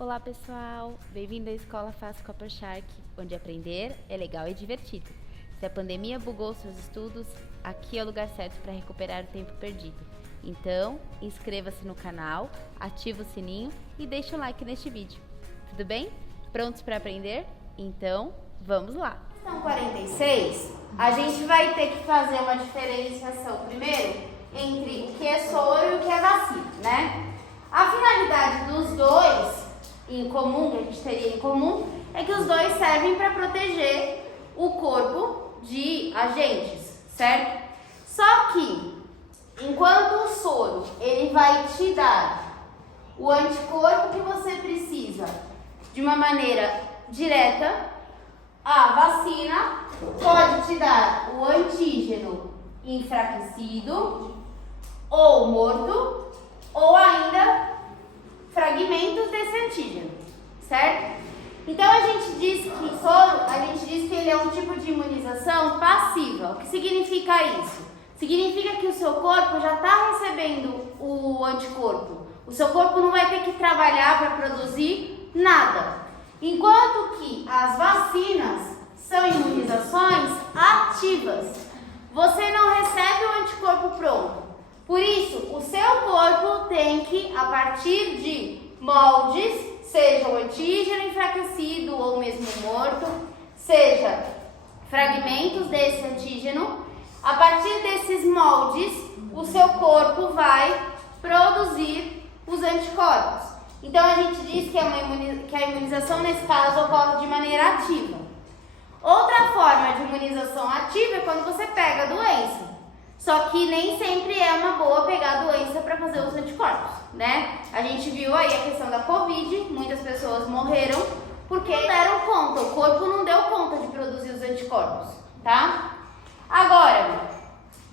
Olá pessoal, bem-vindo à Escola Fácil Copper Shark, onde aprender é legal e divertido. Se a pandemia bugou seus estudos, aqui é o lugar certo para recuperar o tempo perdido. Então, inscreva-se no canal, ative o sininho e deixe um like neste vídeo. Tudo bem? Prontos para aprender? Então, vamos lá! Questão 46, a gente vai ter que fazer uma diferenciação primeiro entre o que é soro e o que é vacina, né? A finalidade dos dois em comum, que a gente teria em comum, é que os dois servem para proteger o corpo de agentes, certo? Só que, enquanto o soro, ele vai te dar o anticorpo que você precisa de uma maneira direta, a vacina pode te dar o antígeno enfraquecido ou morto, ou ainda fragmentos desse antígeno, certo? Então a gente diz que soro, a gente diz que ele é um tipo de imunização passiva. O que significa isso? Significa que o seu corpo já está recebendo o anticorpo. O seu corpo não vai ter que trabalhar para produzir nada. Enquanto que as vacinas são imunizações ativas. Você não recebe o anticorpo pronto. Por isso, o seu corpo tem que, a partir de moldes, seja o antígeno enfraquecido ou mesmo morto, seja fragmentos desse antígeno, a partir desses moldes, o seu corpo vai produzir os anticorpos. Então, a gente diz que a imunização, nesse caso, ocorre de maneira ativa. Outra forma de imunização ativa é quando você pega a doença. Só que nem sempre é uma boa pegar a doença para fazer os anticorpos, né? A gente viu aí a questão da Covid, muitas pessoas morreram porque não deram conta, o corpo não deu conta de produzir os anticorpos, tá? Agora,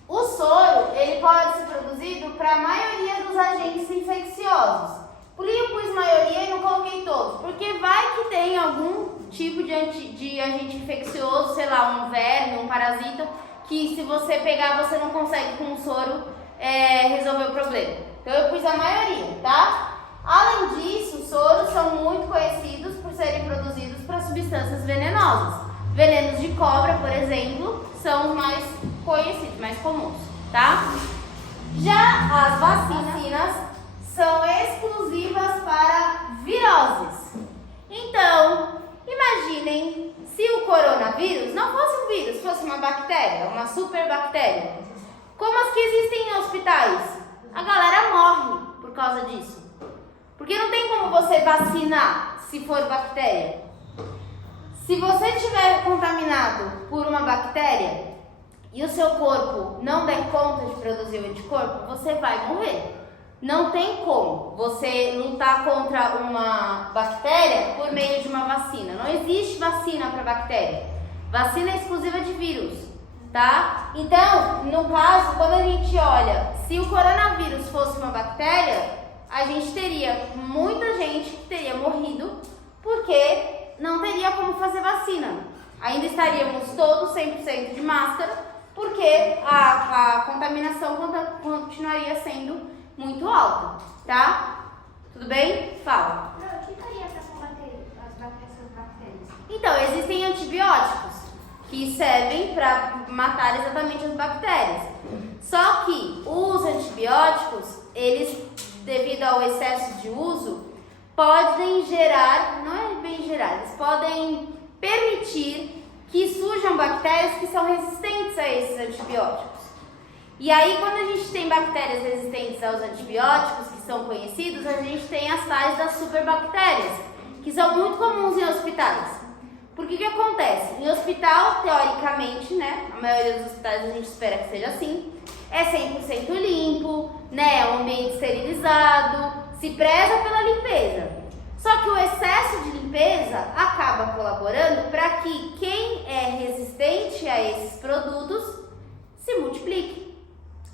o soro, ele pode ser produzido para a maioria dos agentes infecciosos. Por que eu pus maioria e não coloquei todos? Porque vai que tem algum tipo de agente infeccioso, sei lá, um verme, um parasita, que se você pegar, você não consegue com o soro resolver o problema. Então eu pus a maioria, tá? Além disso, os soros são muito conhecidos por serem produzidos para substâncias venenosas. Venenos de cobra, por exemplo, são os mais conhecidos, mais comuns, tá? Já as vacinas são exclusivas para viroses. Então, imaginem se o coronavírus não fosse um vírus, fosse uma bactéria, uma superbactéria, como as que existem em hospitais. A galera morre por causa disso. Porque não tem como você vacinar se for bactéria. Se você estiver contaminado por uma bactéria e o seu corpo não der conta de produzir o anticorpo, você vai morrer. Não tem como você lutar contra uma bactéria por meio de uma vacina. Não existe vacina para bactéria. Vacina é exclusiva de vírus, tá? Então, no caso, quando a gente olha, se o coronavírus fosse uma bactéria, a gente teria muita gente que teria morrido porque não teria como fazer vacina. Ainda estaríamos todos 100% de máscara porque a contaminação continuaria sendo muito alta, tá? Tudo bem? Fala. O que faria para combater essas bactérias? Então, existem antibióticos que servem para matar exatamente as bactérias. Só que os antibióticos, eles, devido ao excesso de uso, podem gerar, não é bem gerar, eles podem permitir que surjam bactérias que são resistentes a esses antibióticos. E aí, quando a gente tem bactérias resistentes aos antibióticos, que são conhecidos, a gente tem as tais das superbactérias, que são muito comuns em hospitais. Por que acontece? Em hospital, teoricamente, né, a maioria dos hospitais a gente espera que seja assim, é 100% limpo, né, é um ambiente esterilizado, se preza pela limpeza. Só que o excesso de limpeza acaba colaborando para que quem é resistente a esses produtos se multiplique.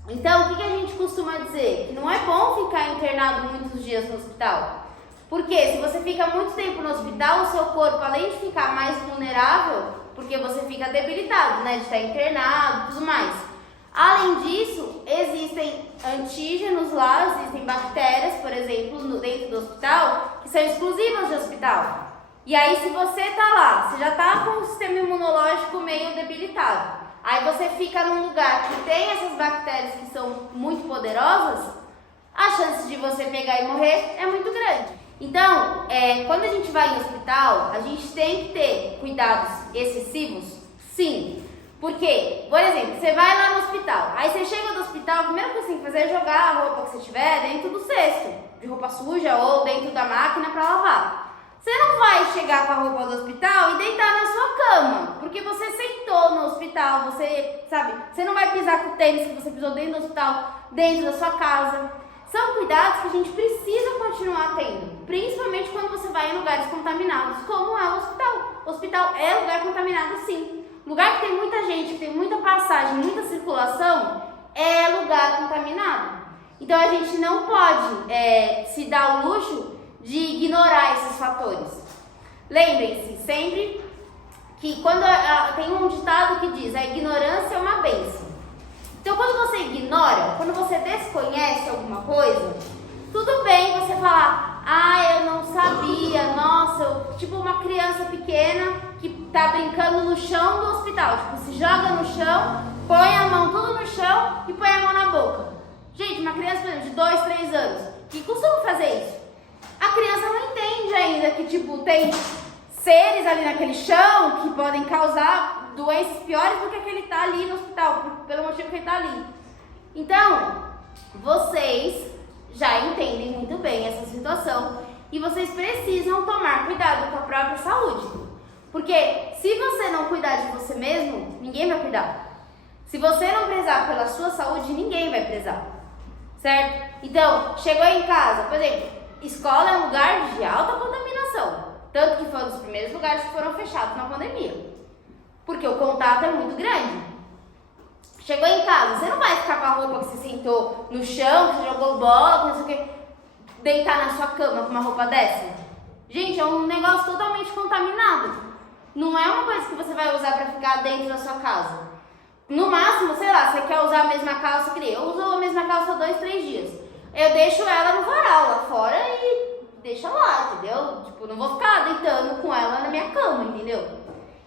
Então, o que a gente costuma dizer? Que não é bom ficar internado muitos dias no hospital. Porque se você fica muito tempo no hospital, o seu corpo, além de ficar mais vulnerável, porque você fica debilitado, né, de estar internado e tudo mais. Além disso, existem antígenos lá, existem bactérias, por exemplo, dentro do hospital, que são exclusivas de hospital. E aí, se você tá lá, você já tá com o sistema imunológico meio debilitado, aí você fica num lugar que tem essas bactérias que são muito poderosas, a chance de você pegar e morrer é muito grande. Então, quando a gente vai em hospital, a gente tem que ter cuidados excessivos? Sim. Porque, por exemplo, você vai lá no hospital, aí você chega do hospital, a primeira coisa que você tem que fazer é jogar a roupa que você tiver dentro do cesto de roupa suja ou dentro da máquina para lavar. Você não vai chegar com a roupa do hospital e deitar na sua cama, porque você sentou no hospital, você não vai pisar com o tênis que você pisou dentro do hospital, dentro da sua casa. São cuidados que a gente precisa continuar tendo, principalmente quando você vai em lugares contaminados, como é o hospital. O hospital é lugar contaminado, sim. Lugar que tem muita gente, que tem muita passagem, muita circulação, é lugar contaminado. Então a gente não pode se dar o luxo de ignorar esses fatores. Lembrem-se sempre que tem um ditado que diz: a ignorância é uma bênção. Então quando você ignora, quando você desconhece alguma coisa, tudo bem você falar: ah, eu não sabia, nossa, tipo uma criança pequena que tá brincando no chão do hospital, tipo, se joga no chão, põe a mão tudo no chão e põe a mão na boca. Gente, uma criança, por exemplo, de 2, 3 anos, que costuma fazer isso, a criança não entende ainda que, tipo, tem seres ali naquele chão que podem causar doenças piores do que aquele que tá ali no hospital, pelo motivo que ele tá ali. Então, vocês já entendem muito bem essa situação e vocês precisam tomar cuidado com a própria saúde. Porque se você não cuidar de você mesmo, ninguém vai cuidar. Se você não prezar pela sua saúde, ninguém vai prezar. Certo? Então, chegou em casa, por exemplo, escola é um lugar de alta contaminação. Tanto que foi um dos primeiros lugares que foram fechados na pandemia. Porque o contato é muito grande. Chegou em casa, você não vai ficar com a roupa que você sentou no chão, que você jogou bola, que não sei o que, deitar na sua cama com uma roupa dessa. Gente, é um negócio totalmente contaminado. Não é uma coisa que você vai usar pra ficar dentro da sua casa. No máximo, sei lá, você quer usar a mesma calça que eu uso a mesma calça 2, 3 dias. Eu deixo ela no varal lá fora e deixa lá, entendeu? Tipo, não vou ficar deitando com ela na minha cama, entendeu?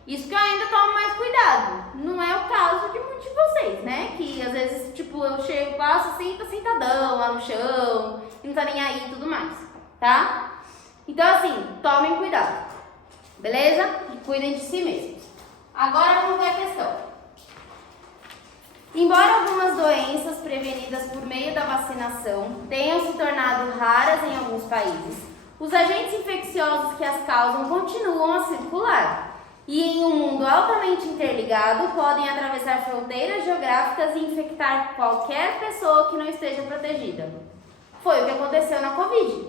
Isso que eu ainda tomo mais cuidado. Não é o caso de muitos de vocês, né? Que às vezes, tipo, eu chego, passo assim, tá sentadão lá no chão, e não tá nem aí e tudo mais, tá? Então, assim, tomem cuidado, beleza? E cuidem de si mesmos. Agora vamos ver a questão. Embora algumas doenças prevenidas por meio da vacinação tenham se tornado raras em alguns países, os agentes infecciosos que as causam continuam a circular e, em um mundo altamente interligado, podem atravessar fronteiras geográficas e infectar qualquer pessoa que não esteja protegida. Foi o que aconteceu na Covid.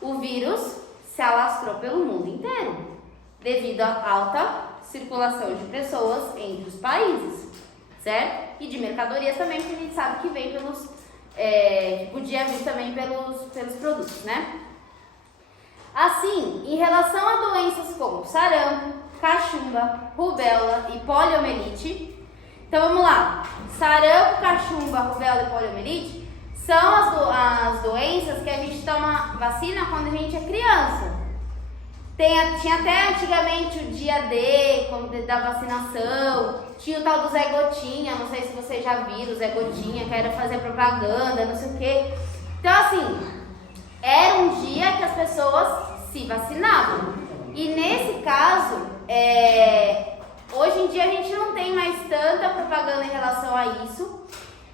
O vírus se alastrou pelo mundo inteiro, devido à alta circulação de pessoas entre os países. Certo? E de mercadorias também, porque a gente sabe que vem podia vir também pelos produtos, né? Assim, em relação a doenças como sarampo, cachumba, rubéola e poliomielite, então vamos lá, sarampo, cachumba, rubéola e poliomielite são as doenças que a gente toma vacina quando a gente é criança. Tinha até antigamente o dia D, da vacinação, tinha o tal do Zé Gotinha, não sei se vocês já viram o Zé Gotinha, que era fazer propaganda, não sei o quê. Então, assim, era um dia que as pessoas se vacinavam. E nesse caso, hoje em dia a gente não tem mais tanta propaganda em relação a isso.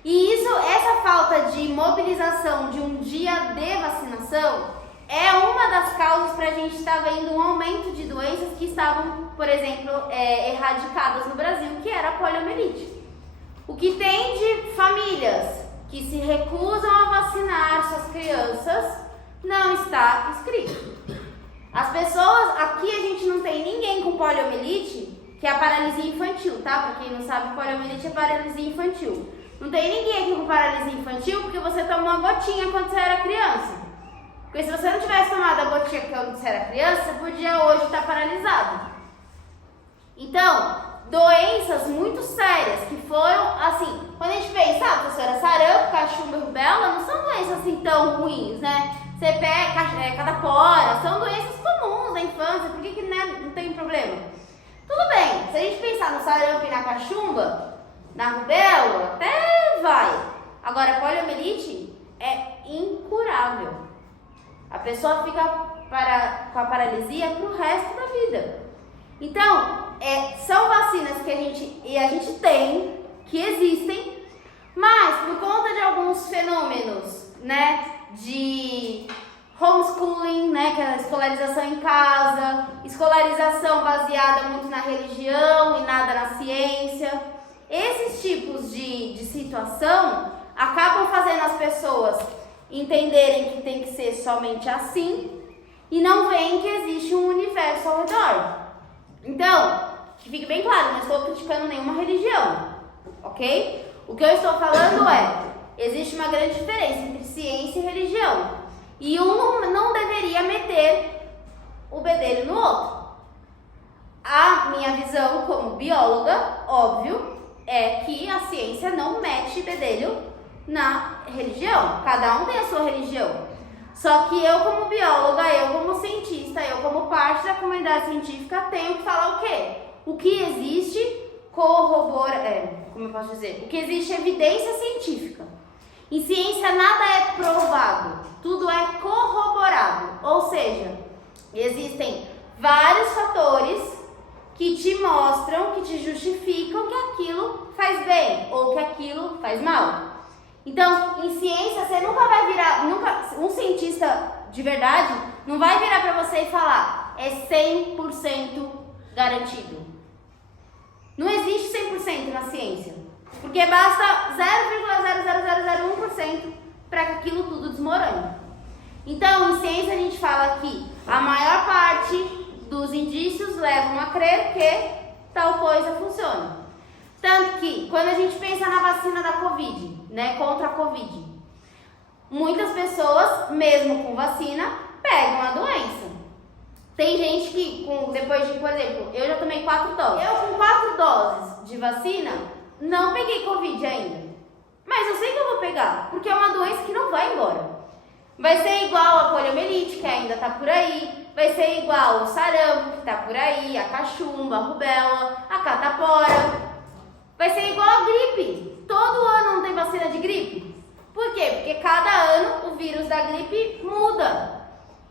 E essa falta de mobilização de um dia de vacinação é uma das causas para a gente estar vendo um aumento de doenças que estavam, por exemplo, erradicadas no Brasil, que era a poliomielite. O que tem de famílias que se recusam a vacinar suas crianças não está escrito. As pessoas, aqui a gente não tem ninguém com poliomielite, que é a paralisia infantil, tá? Para quem não sabe, poliomielite é paralisia infantil. Não tem ninguém aqui com paralisia infantil porque você tomou uma gotinha quando você era criança. Porque se você não tivesse tomado a gotinha quando você era criança, você podia hoje estar paralisado. Então, doenças muito sérias que foram, assim, quando a gente pensa, professora, sarampo, cachumba e rubéola não são doenças assim tão ruins, né? CP, catapora, são doenças comuns da infância, por que né, não tem problema? Tudo bem, se a gente pensar no sarampo e na cachumba, na rubéola, até vai. Agora, poliomielite é incurável. A pessoa fica com a paralisia pro resto da vida. Então, são vacinas que a gente tem, que existem, mas por conta de alguns fenômenos, né, de homeschooling, né, que é a escolarização em casa, escolarização baseada muito na religião e nada na ciência, esses tipos de situação acabam fazendo as pessoas entenderem que tem que ser somente assim e não veem que existe um universo ao redor. Então, que fique bem claro, não estou criticando nenhuma religião, ok? O que eu estou falando existe uma grande diferença entre ciência e religião. E um não deveria meter o bedelho no outro. A minha visão como bióloga, óbvio, é que a ciência não mete bedelho na religião. Cada um tem a sua religião. Só que eu como bióloga, eu como cientista, eu como parte da comunidade científica tenho que falar o quê? O que existe como eu posso dizer? O que existe é evidência científica. Em ciência nada é provado, tudo é corroborado. Ou seja, existem vários fatores que te mostram, que te justificam que aquilo faz bem ou que aquilo faz mal. Então, em ciência, você nunca vai virar, um cientista de verdade não vai virar para você e falar, é 100% garantido. Não existe 100% na ciência, porque basta 0,00001% para que aquilo tudo desmorone. Então, em ciência a gente fala que a maior parte dos indícios levam a crer que tal coisa funciona. Tanto que, quando a gente pensa na vacina da Covid, né, contra a Covid, muitas pessoas, mesmo com vacina, pegam a doença. Tem gente que, depois de, por exemplo, eu já tomei 4 doses. Eu com 4 doses de vacina, não peguei Covid ainda. Mas eu sei que eu vou pegar, porque é uma doença que não vai embora. Vai ser igual a poliomielite, que ainda tá por aí. Vai ser igual o sarampo, que tá por aí, a cachumba, a rubéola, a catapora. Vai ser igual a gripe. Todo ano não tem vacina de gripe. Por quê? Porque cada ano o vírus da gripe muda.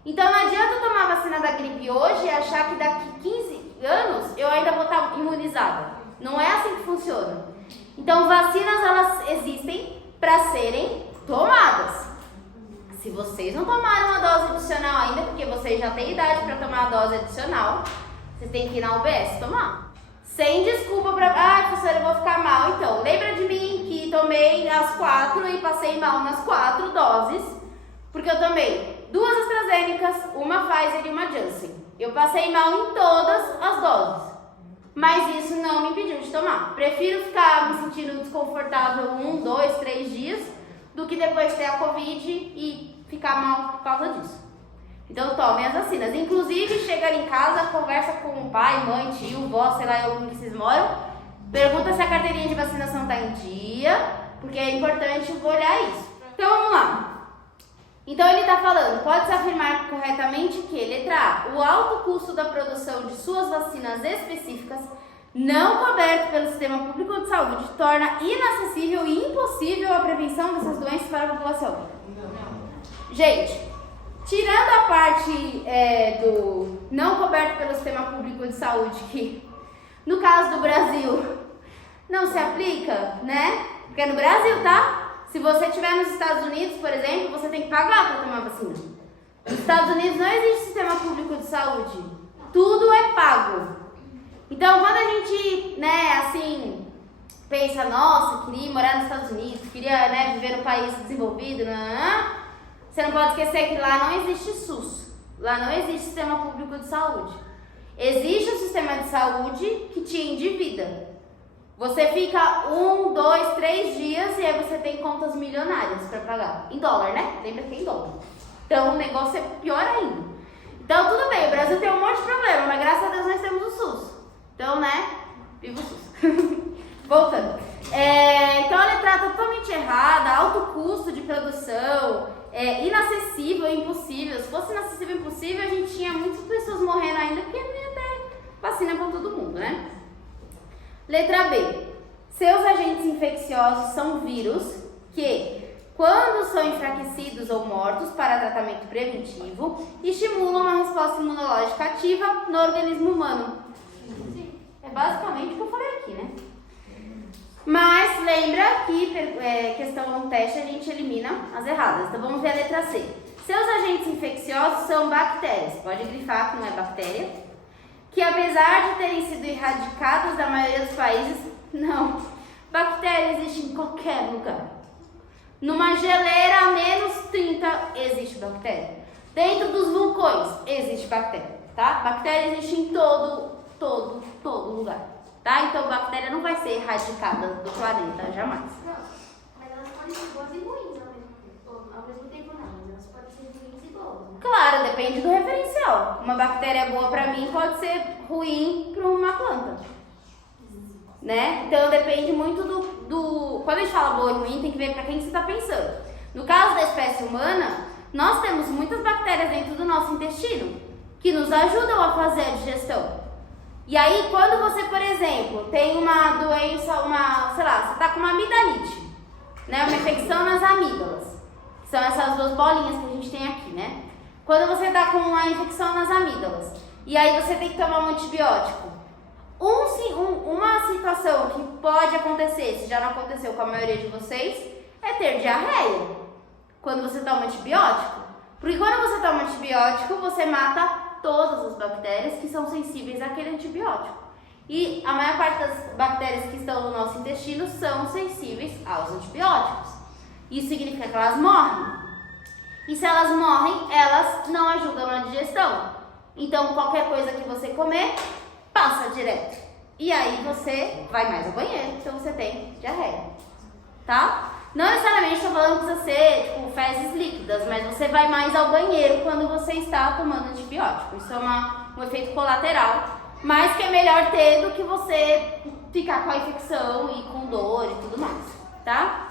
Então não adianta eu tomar a vacina da gripe hoje e achar que daqui 15 anos eu ainda vou estar imunizada. Não é assim que funciona. Então vacinas, elas existem para serem tomadas. Se vocês não tomaram a dose adicional ainda, porque vocês já têm idade para tomar a dose adicional, vocês têm que ir na UBS tomar. Sem desculpa para, professora, eu vou ficar mal. Então, lembra de mim que tomei as 4 e passei mal nas 4 doses, porque eu tomei 2 AstraZenecas, uma Pfizer e uma Janssen. Eu passei mal em todas as doses, mas isso não me impediu de tomar. Prefiro ficar me sentindo desconfortável 1, 2, 3 dias, do que depois ter a Covid e ficar mal por causa disso. Então tomem as vacinas. Inclusive, chega em casa, conversa com o pai, mãe, tio, vó, sei lá onde vocês moram. Pergunta se a carteirinha de vacinação está em dia, porque é importante olhar isso. Então vamos lá. Então ele está falando, pode-se afirmar corretamente que, letra A, o alto custo da produção de suas vacinas específicas não coberto pelo sistema público de saúde torna inacessível e impossível a prevenção dessas doenças para a população. Gente, tirando a parte do não coberto pelo sistema público de saúde, que no caso do Brasil não se aplica, né? Porque é no Brasil, tá? Se você estiver nos Estados Unidos, por exemplo, você tem que pagar para tomar vacina. Nos Estados Unidos não existe sistema público de saúde. Tudo é pago. Então, quando a gente, né, assim, pensa, nossa, queria morar nos Estados Unidos, queria, né, viver num país desenvolvido, você não pode esquecer que lá não existe SUS. Lá não existe sistema público de saúde. Existe um sistema de saúde que te endivida. Você fica 1, 2, 3 dias e aí você tem contas milionárias para pagar. Em dólar, né? Lembra que é em dólar. Então o negócio é pior ainda. Então tudo bem, o Brasil tem um monte de problema, mas graças a Deus nós temos o SUS. Então, né? Viva o SUS. Voltando. Então a letra totalmente errada, alto custo de produção, inacessível, impossível. Se fosse inacessível e impossível, a gente tinha muitas pessoas morrendo ainda, porque não ia ter vacina para todo mundo, né? Letra B. Seus agentes infecciosos são vírus que, quando são enfraquecidos ou mortos para tratamento preventivo, estimulam uma resposta imunológica ativa no organismo humano. É basicamente o que eu falei aqui, né? Mas lembra que questão teste a gente elimina as erradas. Então vamos ver a letra C. Seus agentes infecciosos são bactérias. Pode grifar que não é bactéria. Que apesar de terem sido erradicadas da maioria dos países, não. Bactéria existe em qualquer lugar. Numa geleira a menos 30 existe bactéria. Dentro dos vulcões existe bactéria, tá? Bactéria existe em todo lugar, tá? Então bactéria não vai ser erradicada do planeta, jamais. Não, mas elas podem ser boas e ruins ao mesmo tempo não, mas elas podem ser ruins e boas, né? Claro, depende do referencial. Uma bactéria boa pra mim pode ser ruim pra uma planta, né? Então depende muito do... Quando a gente fala boa e ruim, tem que ver pra quem você tá pensando. No caso da espécie humana, nós temos muitas bactérias dentro do nosso intestino que nos ajudam a fazer a digestão. E aí, quando você, por exemplo, tem uma doença, sei lá, você tá com uma amidalite, né? Uma infecção nas amígdalas, que são essas duas bolinhas que a gente tem aqui, né? Quando você tá com uma infecção nas amígdalas, e aí você tem que tomar um antibiótico, uma situação que pode acontecer, se já não aconteceu com a maioria de vocês, é ter diarreia quando você toma antibiótico. Porque quando você toma antibiótico, você mata todas as bactérias que são sensíveis àquele antibiótico. E a maior parte das bactérias que estão no nosso intestino são sensíveis aos antibióticos. Isso significa que elas morrem. E se elas morrem, elas não ajudam na digestão. Então, qualquer coisa que você comer, passa direto. E aí você vai mais ao banheiro, então você tem diarreia. Tá? Não necessariamente estou falando que precisa ser tipo fezes líquidas, mas você vai mais ao banheiro quando você está tomando antibiótico. Isso é um efeito colateral, mas que é melhor ter do que você ficar com a infecção e com dor e tudo mais, tá?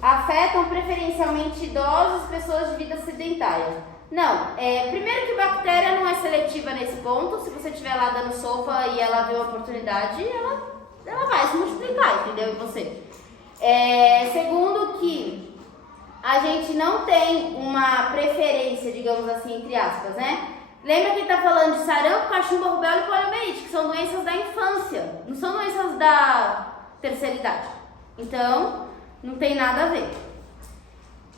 Afetam preferencialmente idosos, pessoas de vida sedentária. Não, primeiro que bactéria não é seletiva nesse ponto. Se você estiver lá dando sopa e ela vê uma oportunidade, ela vai se multiplicar, entendeu? E você? Segundo que a gente não tem uma preferência, digamos assim, entre aspas, né? Lembra que tá falando de sarampo, cachumba, rubéola e poliomielite, que são doenças da infância, não são doenças da terceira idade. Então, não tem nada a ver.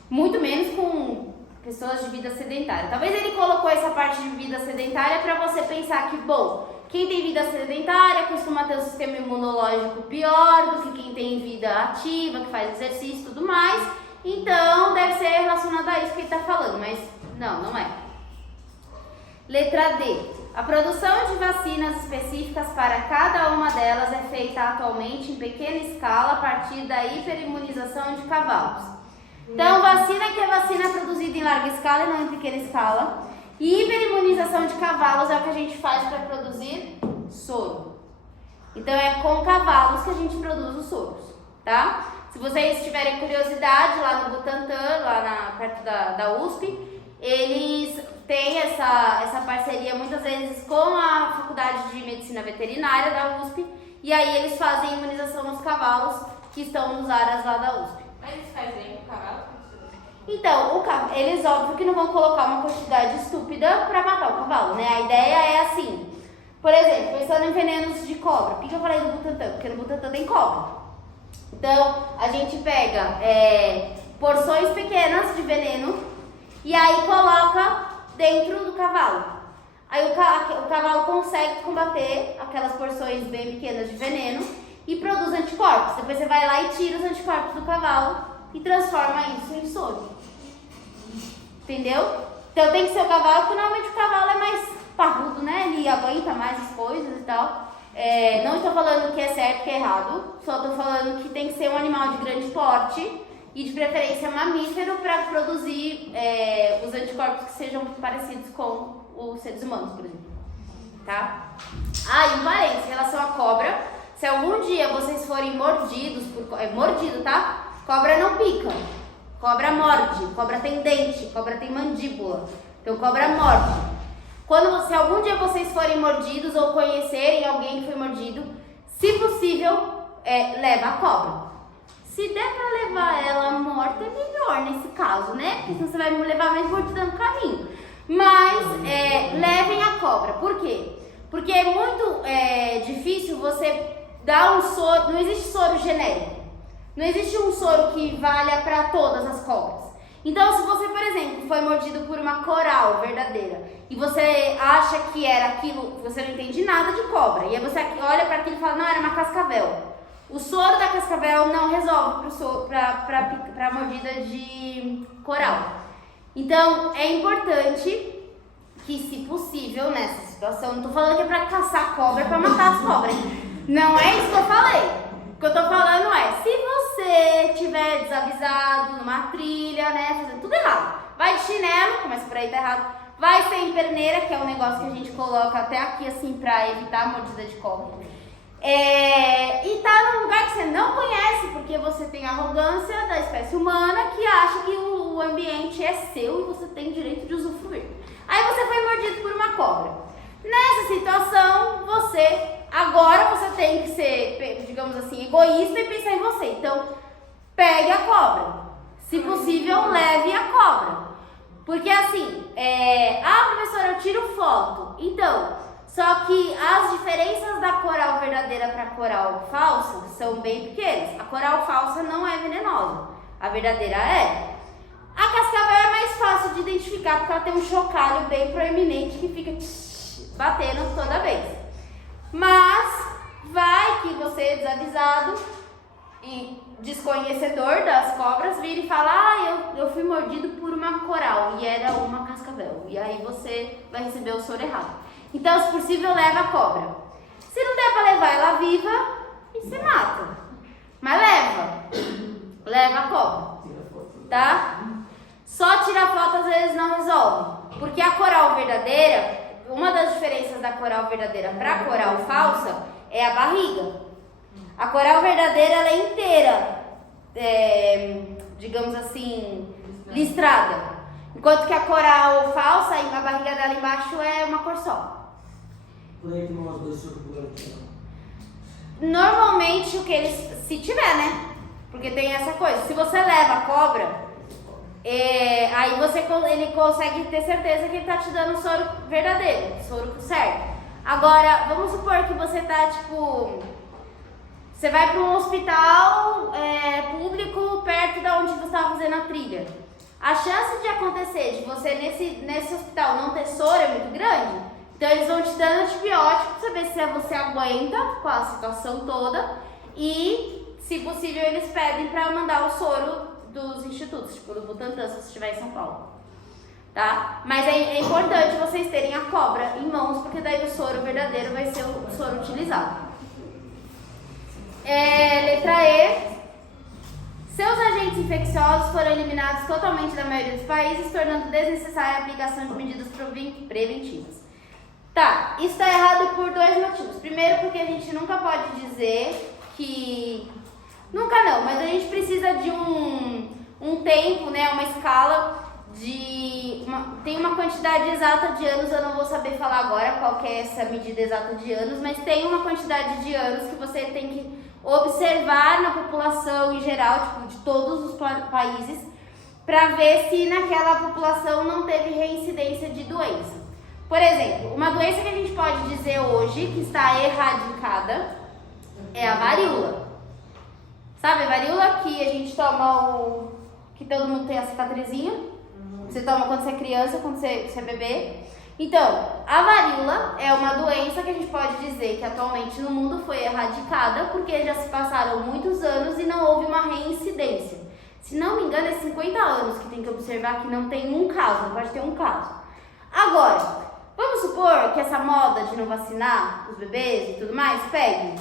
Muito menos com pessoas de vida sedentária. Talvez ele colocou essa parte de vida sedentária para você pensar que, bom, quem tem vida sedentária costuma ter um sistema imunológico pior do que quem tem vida ativa, que faz exercício e tudo mais. Então, deve ser relacionado a isso que ele está falando, mas não é. Letra D. A produção de vacinas específicas para cada uma delas é feita atualmente em pequena escala a partir da hiperimunização de cavalos. Então, vacina que é vacina produzida em larga escala e não em pequena escala. E hiperimunização de cavalos é o que a gente faz para produzir soro. Então, é com cavalos que a gente produz os soros, tá? Se vocês tiverem curiosidade, lá no Butantan, perto da USP, eles têm essa parceria muitas vezes com a Faculdade de Medicina Veterinária da USP. E aí eles fazem imunização nos cavalos que estão nos aras lá da USP. Mas eles fazem com o cavalo? Então, eles óbvio que não vão colocar uma quantidade estúpida para matar o cavalo, né? A ideia é assim, por exemplo, pensando em venenos de cobra. Por que eu falei do Butantan? Porque no Butantan tem cobra. Então, a gente pega porções pequenas de veneno e aí coloca dentro do cavalo. Aí o cavalo consegue combater aquelas porções bem pequenas de veneno e produz anticorpos. Depois você vai lá e tira os anticorpos do cavalo e transforma isso em soro. Entendeu? Então tem que ser o cavalo, porque normalmente o cavalo é mais parrudo, né? Ele aguenta mais as coisas e tal. Não estou falando que é certo, que é errado. Só estou falando que tem que ser um animal de grande porte e de preferência mamífero para produzir os anticorpos que sejam parecidos com os seres humanos, por exemplo. Tá? E um parênteses, em relação à cobra, se algum dia vocês forem mordidos, mordido, tá? Cobra não pica. Cobra morde, cobra tem dente, cobra tem mandíbula. Então cobra morde. Se algum dia vocês forem mordidos ou conhecerem alguém que foi mordido, se possível, leva a cobra. Se der pra levar ela morta, é melhor nesse caso, né? Porque senão você vai levar mais mordida no caminho. Mas levem a cobra. Por quê? Porque é muito difícil você dar um soro. Não existe soro genérico. Não existe um soro que valha para todas as cobras. Então, se você, por exemplo, foi mordido por uma coral verdadeira e você acha que era aquilo, você não entende nada de cobra, e aí você olha para aquilo e fala, não, era uma cascavel. O soro da cascavel não resolve para mordida de coral. Então, é importante que, se possível, nessa situação, não tô falando que é para caçar cobra, para matar as cobras. Não é isso que eu falei. O que eu tô falando é, se você tiver desavisado numa trilha, né, fazendo tudo errado, vai de chinelo, começa por aí, tá errado, vai sem perneira, que é um negócio que a gente coloca até aqui assim pra evitar a mordida de cobra, e tá num lugar que você não conhece, porque você tem a arrogância da espécie humana que acha que o ambiente é seu e você tem direito de usufruir. Aí você foi mordido por uma cobra. Nessa situação, agora você tem que ser, digamos assim, egoísta e pensar em você. Então, pegue a cobra. Se possível, leve a cobra. Porque assim, professora, eu tiro foto. Então, só que as diferenças da coral verdadeira para a coral falsa são bem pequenas. A coral falsa não é venenosa, a verdadeira é. A cascavel é mais fácil de identificar porque ela tem um chocalho bem proeminente que fica batendo toda vez. Mas vai que você, desavisado e desconhecedor das cobras, vira e fala, eu fui mordido por uma coral e era uma cascavel. E aí você vai receber o soro errado. Então, se possível, leva a cobra. Se não der pra levar ela viva, e se mata. Mas leva a cobra, tá? Só tirar foto às vezes não resolve. Porque a coral verdadeira, uma das diferenças da coral verdadeira para a coral falsa é a barriga. A coral verdadeira ela é inteira, digamos assim, listrada. Enquanto que a coral falsa, a barriga dela embaixo é uma cor só. Normalmente o que eles, se tiver, né? Porque tem essa coisa, se você leva a cobra, aí ele consegue ter certeza que ele tá te dando o soro verdadeiro, o soro certo. Agora, vamos supor que você tá, você vai para um hospital público perto de onde você estava fazendo a trilha. A chance de acontecer, de você nesse hospital não ter soro é muito grande. Então eles vão te dando antibiótico para saber se você aguenta com a situação toda. E, se possível, eles pedem para mandar o soro dos institutos, tipo do Butantan, se você estiver em São Paulo. Tá? Mas é importante vocês terem a cobra em mãos, porque daí o soro verdadeiro vai ser o soro utilizado. Letra E. Seus agentes infecciosos foram eliminados totalmente da maioria dos países, tornando desnecessária a aplicação de medidas preventivas. Tá, isso está errado por dois motivos. Primeiro, porque a gente nunca pode dizer que... Nunca não, mas a gente precisa de um tempo, né, uma escala tem uma quantidade exata de anos, eu não vou saber falar agora qual que é essa medida exata de anos, mas tem uma quantidade de anos que você tem que observar na população em geral, de todos os países, para ver se naquela população não teve reincidência de doença. Por exemplo, uma doença que a gente pode dizer hoje que está erradicada é a varíola. Sabe a varíola que a gente toma que todo mundo tem a cicatrizinha? Você toma quando você é criança, quando você é bebê. Então, a varíola é uma doença que a gente pode dizer que atualmente no mundo foi erradicada porque já se passaram muitos anos e não houve uma reincidência. Se não me engano, é 50 anos que tem que observar que não tem um caso, não pode ter um caso. Agora, vamos supor que essa moda de não vacinar os bebês e tudo mais pegue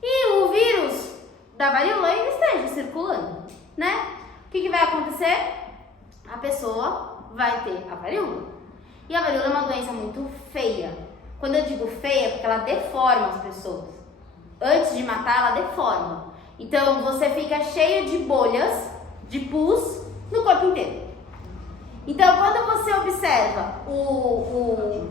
e o vírus da varíola ainda esteja circulando, né? O que vai acontecer? A pessoa vai ter a varíola. E a varíola é uma doença muito feia. Quando eu digo feia, é porque ela deforma as pessoas. Antes de matar, ela deforma. Então, você fica cheio de bolhas, de pus, no corpo inteiro. Então, quando você observa o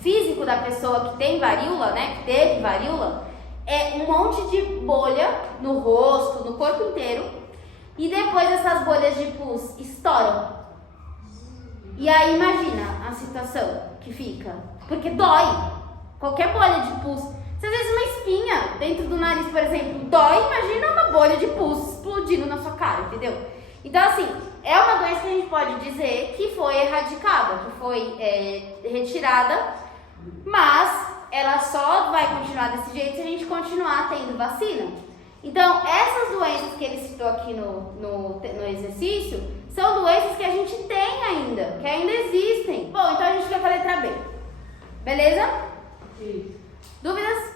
físico da pessoa que tem varíola, né, que teve varíola, é um monte de bolha no rosto, no corpo inteiro, e depois essas bolhas de pus estouram. E aí imagina a situação que fica, porque dói. Qualquer bolha de pus, se às vezes uma espinha dentro do nariz, por exemplo, dói, imagina uma bolha de pus explodindo na sua cara, entendeu? Então assim, é uma doença que a gente pode dizer que foi erradicada, que foi retirada, mas ela só vai continuar desse jeito se a gente continuar tendo vacina. Então, essas doenças que ele citou aqui no exercício, são doenças que a gente tem ainda, que ainda existem. Bom, então a gente vai para a letra B. Beleza? Sim. Dúvidas?